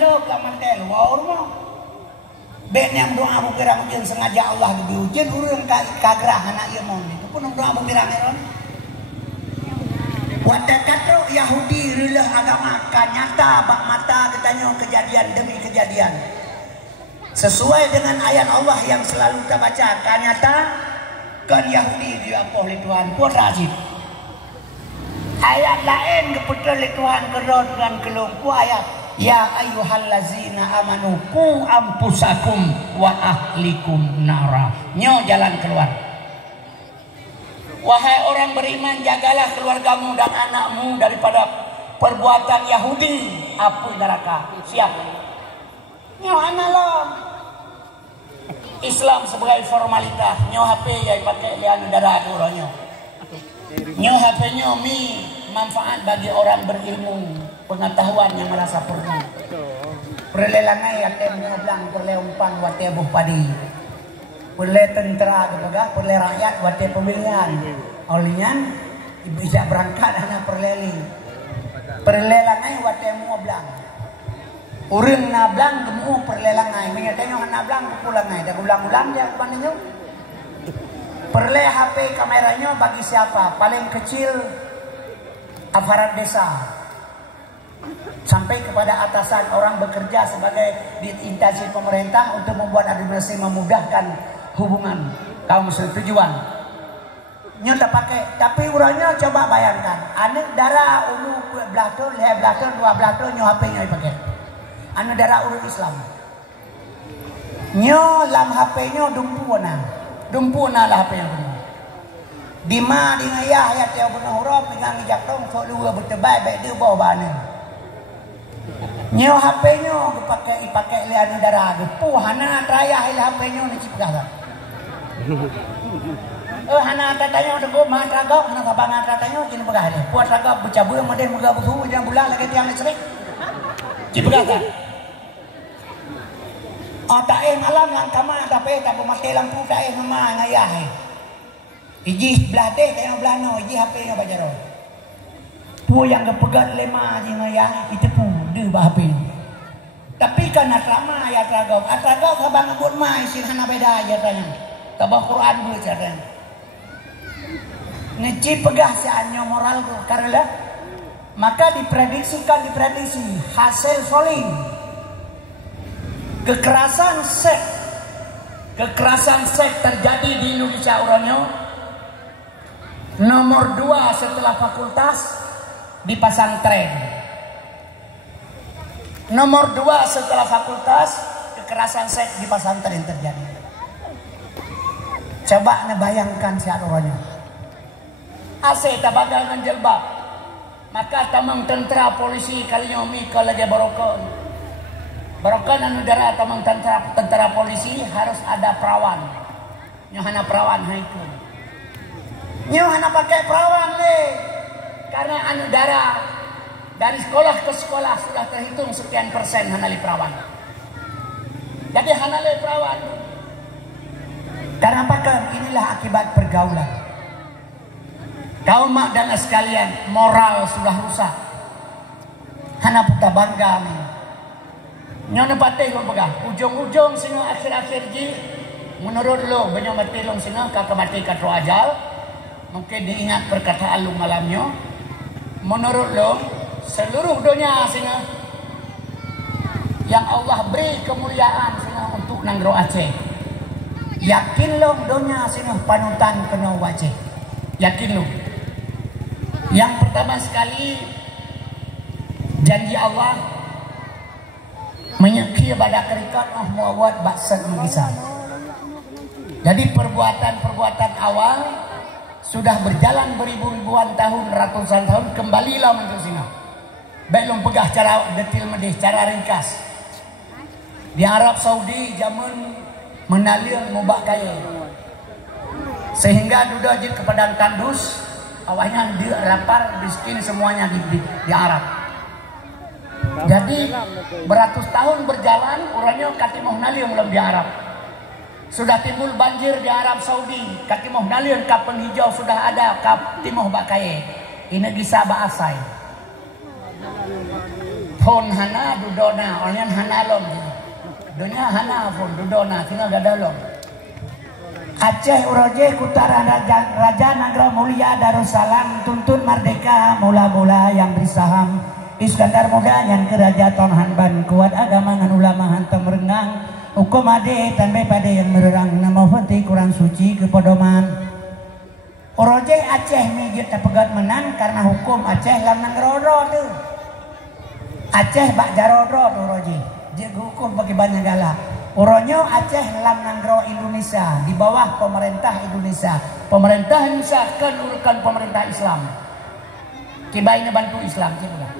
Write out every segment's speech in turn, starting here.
lo kelaman teh luar mah. Ben yang doa abu pirang ujian sengaja Allah diujian urang kagerah anak ieu mah itu pun doa abu pirang eron. Wadakatro Yahudi rilah agama kanyata bak mata katanya kejadian demi kejadian. Sesuai dengan ayat Allah yang selalu kita baca kanyata kan Yahudi diapoh li Tuhan pun rajib. Ayat lain keputul li Tuhan kerod dengan kelumpu ayat ya ayyuhallazina amanu qu ampusakum wa ahlikum nara. Nyo jalan keluar. Wahai orang beriman, jagalah keluargamu dan anakmu daripada perbuatan Yahudi. Apu neraka. Siap. Nyo analog. Islam sebagai formalitas. Nyo HP yang pakai lian darah orangnya. Nyo HP nyo mi manfaat bagi orang berilmu, pengetahuan yang merasa perlu. Perlelangai yang nyo bilang perle umpan wate buh padi. Perle tentera kepegah, perle rakyat wate pemilihan. Olian bisa berangkat anak perleli. Perlelangai wate mu bilang. Urang nablang gemu perlelangai. Menyatanya nablang pulangai. Dah ulang-ulang dia kepannya. Perle HP kameranya bagi siapa? Paling kecil aparat desa. Sampai kepada atasan orang bekerja sebagai di instansi pemerintah untuk membuat administrasi memudahkan hubungan kaum setujuan. Nyata pakai, tapi urangnya coba bayangkan, anak darah umur belatur, leher belatur, 2 belatur, nyo HP nya dipakai. Anak darah urut Islam. Nyo lam HP nya dumpu na lah HP nya. Dima di ngayah ya teo benar huruf pegang ijak tong sok lu bertebai baik dia bawa bana. Nyo HP nya dipakai lian darah gepu hana raya hil HP nya ni cipta. Hana tatanya udah gua mah ragok hana kabangan tatanya kini pegah dia. Puas ragok bercabu yang model muga buku jangan bulan lagi tiang listrik. Cipta kan. Oh tae malam lang kama tapi tak mati lampu tae mama ngayah. Iji belah deh kayak belah no, iji HP nya bajaro. Pu yang kepegat lema ji ngayah itu pu dia bah HP. Tapi kan asrama ya ragok kabang ngebut mai sih hana beda aja tanya. Tabah Quran dulu caranya. Ngeci pegah seannya moral tu karena maka diprediksi hasil soling kekerasan seks terjadi di Indonesia orangnya nomor 2 setelah fakultas di pesantren. Nomor 2 setelah fakultas kekerasan seks di pesantren terjadi. Coba ngebayangkan siapa orangnya. Ase tabagal dengan jelbab. Maka tamang tentera polisi kali nyomi kalau lagi barokon. Barokon anu darah tamang tentera polisi harus ada perawan. Nyohana perawan itu. Nyohana pakai perawan deh. Karena anu darah dari sekolah ke sekolah sudah terhitung sekian persen hanali perawan. Jadi hanali perawan. Karena apa kan? Inilah akibat pergaulan. Kaum mak dan sekalian, moral sudah rusak. Hana puta bangga ni. Nyonya patih kau pegah. Ujung-ujung singa akhir-akhir ji. Menurut lo, banyak mati long singa kakak mati katro ajal. Mungkin diingat perkataan lu malamnya. Menurut lo, seluruh dunia singa yang Allah beri kemuliaan singa untuk nanggro Aceh. Yakin lo dunia singa panutan kena wajah. Yakin lo. Yang pertama sekali janji Allah menyekir pada kerikat muawad baksan mengisah. Jadi perbuatan-perbuatan awal sudah berjalan beribu-ribuan tahun, ratusan tahun, kembalilah menurut sini. Belum pegah cara detil medih, cara ringkas. Di Arab Saudi zaman menalir mubah kaya. Sehingga duda jid kepada tandus, awalnya dia lapar, miskin semuanya di Arab. Jadi beratus tahun berjalan, orangnya katimoh nalium belum di Arab. Sudah timbul banjir di Arab Saudi, katimoh nalium kapan hijau sudah ada, katimoh bakaye. Ini kisah bahasai. Thon hana dudona, orangnya hanalom. Dunia hana pun dudona, tinggal gadalom. Aceh Uroje Kutara Raja Nagara Mulia Darussalam tuntun merdeka mula-mula yang bersaham Iskandar Muda yang keraja Tonhan Ban kuat agama ngan ulama hantam merengang hukum ade tanpa pada yang mererang nama hati kurang suci kepodoman Uroje Aceh mijit pegat menang karena hukum Aceh lam nang rodo tuh Aceh bak jarodo tuh Uroje dia hukum bagi banyak galak Uronyo Aceh lam nanggro Indonesia di bawah pemerintah Indonesia. Pemerintah Indonesia kan urukan pemerintah Islam. Kibainnya bantu Islam juga.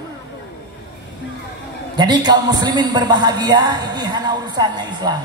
Jadi kaum muslimin berbahagia ini hanya urusannya Islam.